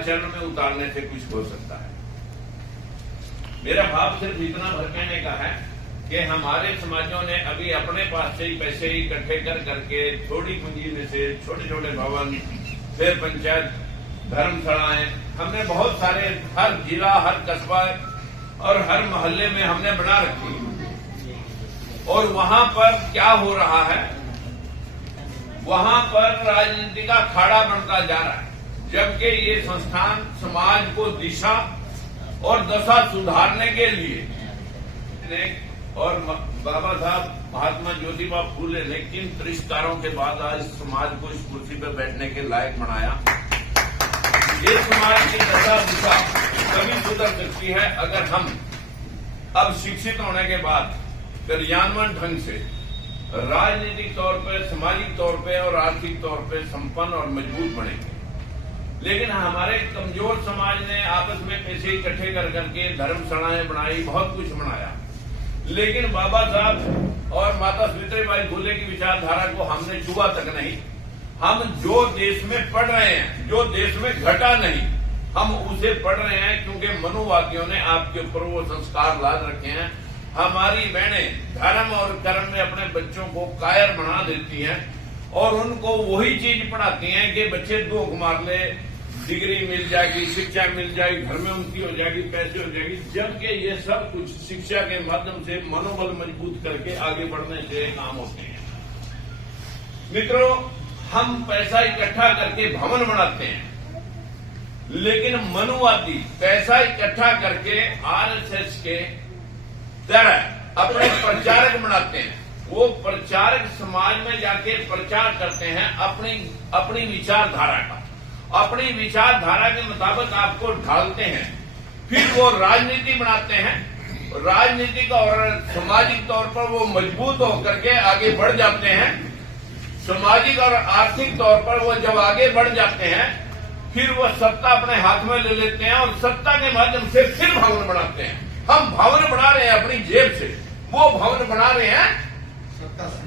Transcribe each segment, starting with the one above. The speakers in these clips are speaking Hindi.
आचरण में उतारने से कुछ हो सकता है। मेरा भाव सिर्फ इतना भर कहने का है कि हमारे समाजों ने अभी अपने पास से ही पैसे इकट्ठे कर करके थोड़ी पूंजी में से छोटे छोटे भवन, फिर पंचायत, धर्मशालाएं हमने बहुत सारे हर जिला, हर कस्बा और हर मोहल्ले में हमने बना रखी। और वहां पर क्या हो रहा है, वहां पर राजनीति का अखाड़ा बनता जा रहा है, जबकि ये संस्थान समाज को दिशा और दशा सुधारने के लिए और बाबा साहब महात्मा ज्योतिबा फूले ने किन तिरस्कारों के बाद आज समाज को इस कुर्सी पर बैठने के लायक बनाया। ये समाज की दशा दिशा तभी सुधर सकती है अगर हम अब शिक्षित होने के बाद क्रियान्वयन ढंग से राजनीतिक तौर पर, सामाजिक तौर पर और आर्थिक तौर पर संपन्न और मजबूत बनेंगे। लेकिन हमारे कमजोर समाज ने आपस में पैसे इकट्ठे कर करके धर्मशालाएं बनाई, बहुत कुछ बनाया, लेकिन बाबा साहब और माता सावित्रीबाई फुले की विचारधारा को हमने छुआ तक नहीं। हम जो देश में पढ़ रहे हैं, जो देश में घटा नहीं, हम उसे पढ़ रहे हैं क्योंकि मनुवादियों ने आपके ऊपर वो संस्कार लाद रखे हैं। हमारी बहनें धर्म और कर्म में अपने बच्चों को कायर बना देती हैं और उनको वही चीज पढ़ाती हैं कि बच्चे धोख मार ले, डिग्री मिल जाएगी, शिक्षा मिल जाएगी, घर में उनकी हो जाएगी, पैसे हो जाएगी, जबकि ये सब कुछ शिक्षा के माध्यम से मनोबल मजबूत करके आगे बढ़ने से काम होते हैं। मित्रों, हम पैसा इकट्ठा करके भवन बनाते हैं, लेकिन मनुवादी पैसा इकट्ठा करके आरएसएस के तरह अपने प्रचारक बनाते हैं। वो प्रचारक समाज में जाके प्रचार करते हैं अपनी विचारधारा का, अपनी विचारधारा के मुताबिक आपको ढालते हैं, फिर वो राजनीति बनाते हैं। राजनीतिक और सामाजिक तौर पर वो मजबूत होकर के आगे बढ़ जाते हैं। सामाजिक और आर्थिक तौर पर वो जब आगे बढ़ जाते हैं, फिर वो सत्ता अपने हाथ में ले लेते हैं और सत्ता के माध्यम से फिर भवन बनाते हैं। हम भवन बना रहे हैं अपनी जेब से, वो भवन बना रहे हैं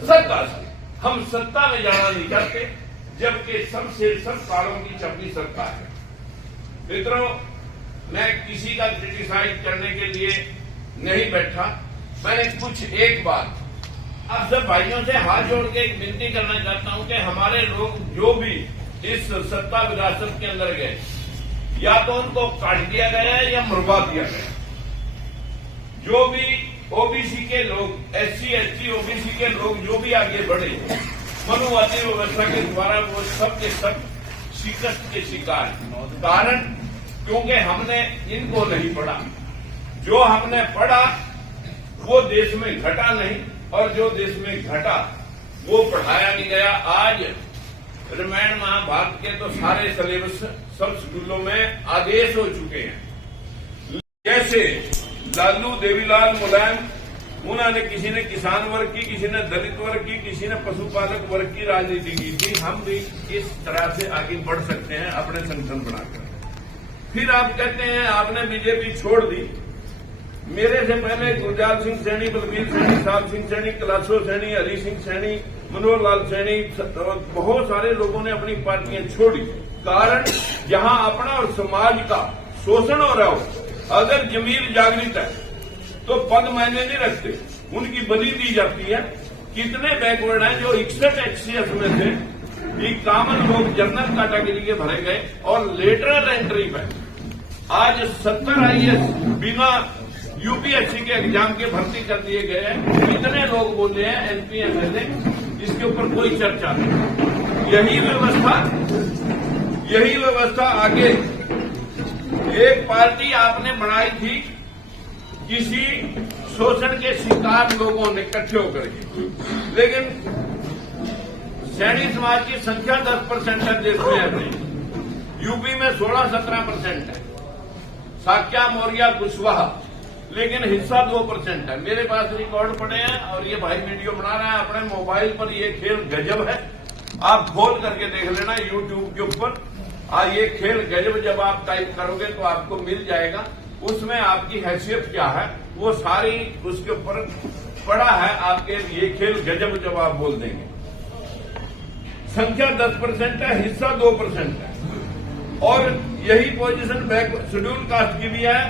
सत्ता से। हम सत्ता में जाना नहीं चाहते, जबकि सबसे सब कालों की चपली सत्ता है। मित्रों, मैं किसी का क्रिटिसाइज करने के लिए नहीं बैठा। मैंने कुछ एक बात आप सब भाइयों से हाथ जोड़ के एक विनती करना चाहता हूं कि हमारे लोग जो भी इस सत्ता विरासत के अंदर गए, या तो उनको काट दिया गया है या मरवा दिया गया। जो भी ओबीसी के लोग, एससी एसटी ओबीसी के लोग जो भी आगे बढ़े मनुवादी व्यवस्था के द्वारा, वो सब के सब शिकस्त के शिकार हैं। कारण क्योंकि हमने इनको नहीं पढ़ा। जो हमने पढ़ा वो देश में घटा नहीं, और जो देश में घटा वो पढ़ाया नहीं गया। आज रामायण महाभारत के तो सारे सिलेबस सब स्कूलों में आदेश हो चुके हैं। जैसे लालू, देवीलाल, मुलायम, उन्होंने किसी ने किसान वर्ग की, किसी ने दलित वर्ग की, किसी ने पशुपालक वर्ग की राजनीति की थी। हम भी इस तरह से आगे बढ़ सकते हैं अपने संगठन बनाकर। फिर आप कहते हैं आपने बीजेपी छोड़ दी। मेरे से पहले गुरजाल सिंह सैनी, बलबीर सैनी, साहब सिंह सैनी, कैलाशो सैनी, हरी सिंह सैनी, मनोहर लाल सैनी, बहुत सारे लोगों ने अपनी पार्टियां छोड़ी। कारण जहां अपना और समाज का शोषण हो रहा हो, अगर जमीर जागृत है तो पद मायने नहीं रखते, उनकी बदली दी जाती है। कितने बैकवर्ड हैं जो 61 एक्सीएस में थे, कॉमन लोग जनरल कैटेगरी के भरे गए और लेटरल एंट्री पे आज 70 आईएएस बिना यूपीएससी के एग्जाम के भर्ती कर दिए गए हैं। कितने लोग बोले हैं एमपी एमएलए, इसके ऊपर कोई चर्चा नहीं। यही व्यवस्था आगे एक पार्टी आपने बनाई थी किसी शोषण के शिकार लोगों ने इकट्ठे होकर के, लेकिन सैनी समाज की संख्या 10% है देश में अपनी। यूपी में 16-17% है, साक्या, मौर्या, कुशवाहा, लेकिन हिस्सा 2% है। मेरे पास रिकॉर्ड पड़े हैं और ये भाई वीडियो बना रहा है अपने मोबाइल पर। ये खेल गजब है, आप खोल करके देख लेना यूट्यूब के ऊपर। ये खेल गजब जब आप टाइप करोगे तो आपको मिल जाएगा। उसमें आपकी हैसियत क्या है वो सारी उसके ऊपर पड़ा है। आपके ये खेल गजब जब आप बोल देंगे। संख्या 10% है, हिस्सा 2% है। और यही पोजीशन बैक शेड्यूल कास्ट की भी है।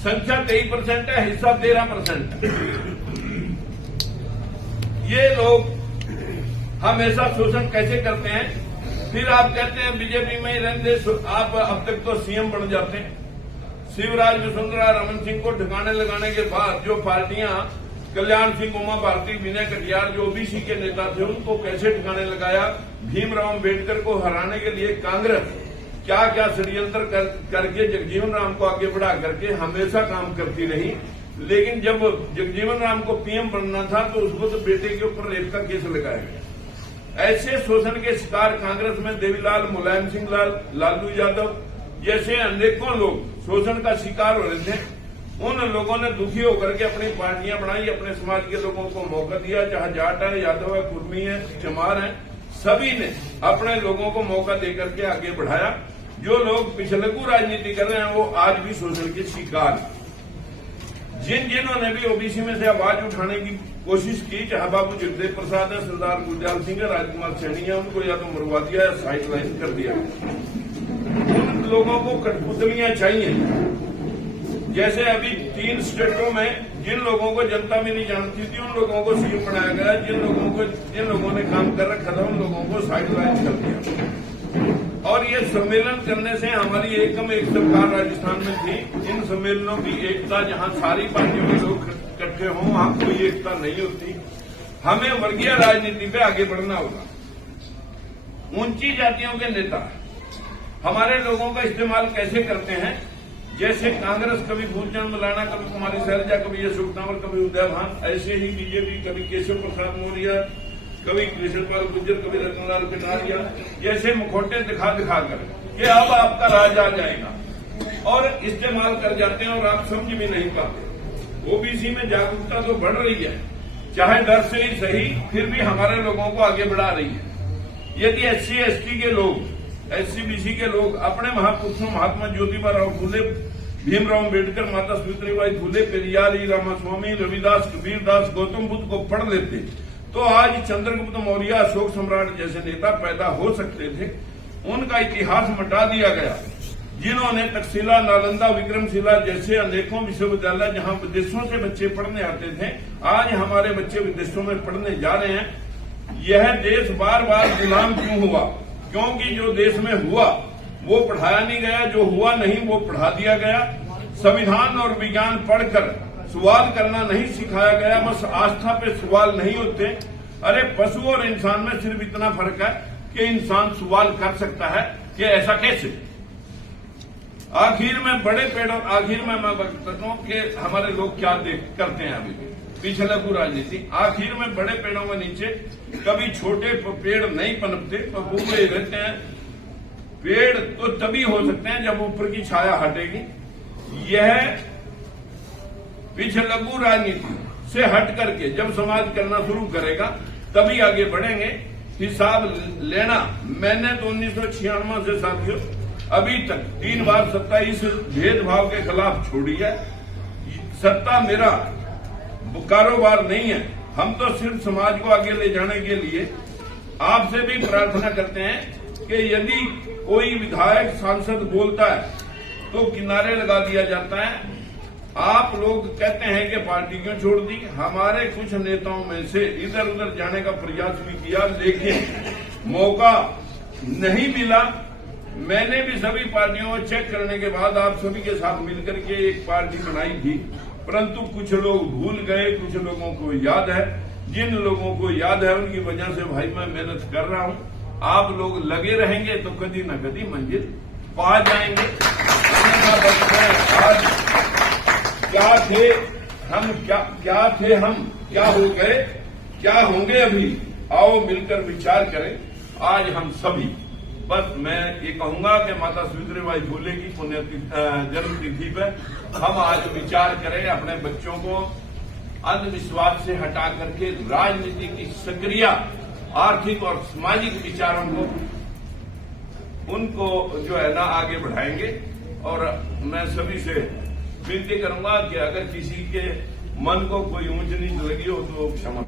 संख्या 23% है, हिस्सा 13%। ये लोग हमेशा शोषण कैसे करते हैं? फिर आप कहते हैं बीजेपी में ही रहते, आप अब तक तो सीएम बन जाते हैं। शिवराज वसुंधरा रमन सिंह को ठिकाने लगाने के बाद जो पार्टियां, कल्याण सिंह, उमा भारती, विनय कटियार जो ओबीसी के नेता थे, उनको कैसे ठिकाने लगाया। भीमराव अम्बेडकर को हराने के लिए कांग्रेस क्या क्या षड्यंत्र करके जगजीवन राम को आगे बढ़ा करके हमेशा काम करती रही। लेकिन जब जगजीवन राम को पीएम बनना था तो उसको तो बेटे के ऊपर रेप का केस लगाया गया। ऐसे शोषण के शिकार कांग्रेस में देवीलाल, मुलायम सिंह लाल, लालू यादव जैसे अनेकों लोग शोषण का शिकार हो रहे थे। उन लोगों ने दुखी होकर के अपनी पार्टियां बनाई, अपने समाज के लोगों को मौका दिया, चाहे जाट है, यादव है, कुर्मी है, चमार है, सभी ने अपने लोगों को मौका देकर के आगे बढ़ाया। जो लोग पिछलकू राजनीति कर रहे हैं वो आज भी शोषण के शिकार। जिन्होंने भी ओबीसी में से आवाज उठाने की कोशिश की, चाहे बाबू जगदेव प्रसाद है, सरदार गुरजाल सिंह है, राजकुमार सैनी है, उनको या तो मरवा दिया या साइडलाइन कर दिया। उन लोगों को कठपुतलियां चाहिए। जैसे अभी 3 स्टेटों में जिन लोगों को जनता भी नहीं जानती थी उन लोगों को सीएम बनाया गया। जिन लोगों ने काम कर रखा था उन लोगों को साइडलाइन कर दिया। और ये सम्मेलन करने से हमारी एकम एक सरकार राजस्थान में थी। इन सम्मेलनों की एकता, जहां सारी पार्टियों के लोग इकट्ठे हों, वहां कोई एकता नहीं होती। हमें वर्गीय राजनीति पे आगे बढ़ना होगा। ऊंची जातियों के नेता हमारे लोगों का इस्तेमाल कैसे करते हैं? जैसे कांग्रेस कभी भूलचंद मलाना, कभी कुमारी शैलजा, कभी यशोक तंवर, कभी उदय भान, ऐसे ही बीजेपी कभी केशव प्रसाद मौर्य, कभी कृष्णपाल गुर्जर, कभी रतनलाल कटारिया जैसे मुखौटे दिखा कर कि अब आपका राज आ जाएगा और इस्तेमाल कर जाते हैं और आप समझ भी नहीं पाते। ओबीसी में जागरूकता तो बढ़ रही है, चाहे डर से ही सही, फिर भी हमारे लोगों को आगे बढ़ा रही है। यदि SC ST के लोग, SC BC के लोग अपने महापुरुषों महात्मा ज्योतिबा राव फूले, भीमराव अम्बेडकर, माता सावित्रीबाई फूले, पेरियार, रामास्वामी, रविदास, कबीरदास, गौतम बुद्ध को पढ़ लेते तो आज चंद्रगुप्त मौर्य, अशोक सम्राट जैसे नेता पैदा हो सकते थे। उनका इतिहास मिटा दिया गया। जिन्होंने तक्षशिला, नालंदा, विक्रमशिला जैसे अनेकों विश्वविद्यालय जहां विदेशों से बच्चे पढ़ने आते थे, आज हमारे बच्चे विदेशों में पढ़ने जा रहे हैं। यह देश बार बार गुलाम क्यों हुआ? क्योंकि जो देश में हुआ वो पढ़ाया नहीं गया, जो हुआ नहीं वो पढ़ा दिया गया। संविधान और विज्ञान पढ़कर सवाल करना नहीं सिखाया गया। बस आस्था पे सवाल नहीं होते। अरे पशु और इंसान में सिर्फ इतना फर्क है कि इंसान सवाल कर सकता है कि ऐसा कैसे। आखिर में बड़े पेड़ों, आखिर में मैं बताता हूं कि हमारे लोग क्या करते हैं अभी पिछलकू राजनीति। आखिर में बड़े पेड़ों के नीचे कभी छोटे पेड़ नहीं पनपते, बबूले रहते हैं। पेड़ तो तभी हो सकते हैं जब ऊपर की छाया हटेगी। यह पिछलकू राजनीति से हट करके जब समाज करना शुरू करेगा तभी आगे बढ़ेंगे। हिसाब लेना, मैंने तो 1996 से साथियों अभी तक 3 बार सत्ता इस भेदभाव के खिलाफ छोड़ी है। सत्ता मेरा कारोबार नहीं है। हम तो सिर्फ समाज को आगे ले जाने के लिए आपसे भी प्रार्थना करते हैं कि यदि कोई विधायक, सांसद बोलता है तो किनारे लगा दिया जाता है। आप लोग कहते हैं कि पार्टी क्यों छोड़ दी? हमारे कुछ नेताओं में से इधर उधर जाने का प्रयास भी किया, लेकिन मौका नहीं मिला। मैंने भी सभी पार्टियों को चेक करने के बाद आप सभी के साथ मिलकर के एक पार्टी बनाई थी, परंतु कुछ लोग भूल गए, कुछ लोगों को याद है। जिन लोगों को याद है उनकी वजह से भाई मैं मेहनत कर रहा हूं। आप लोग लगे रहेंगे तो कभी न कभी मंजिल पा जाएंगे। आज क्या थे हम, क्या हो गए, क्या होंगे अभी, आओ मिलकर विचार करें आज हम सभी। बस मैं ये कहूंगा कि माता सावित्रीबाई फूले की जन्म तिथि पर हम आज विचार करें, अपने बच्चों को अंधविश्वास से हटा करके राजनीति की सक्रिय आर्थिक और सामाजिक विचारों को उनको जो है ना आगे बढ़ाएंगे। और मैं सभी से विनती करूंगा कि अगर किसी के मन को कोई ऊंच नीच लगी हो तो क्षमा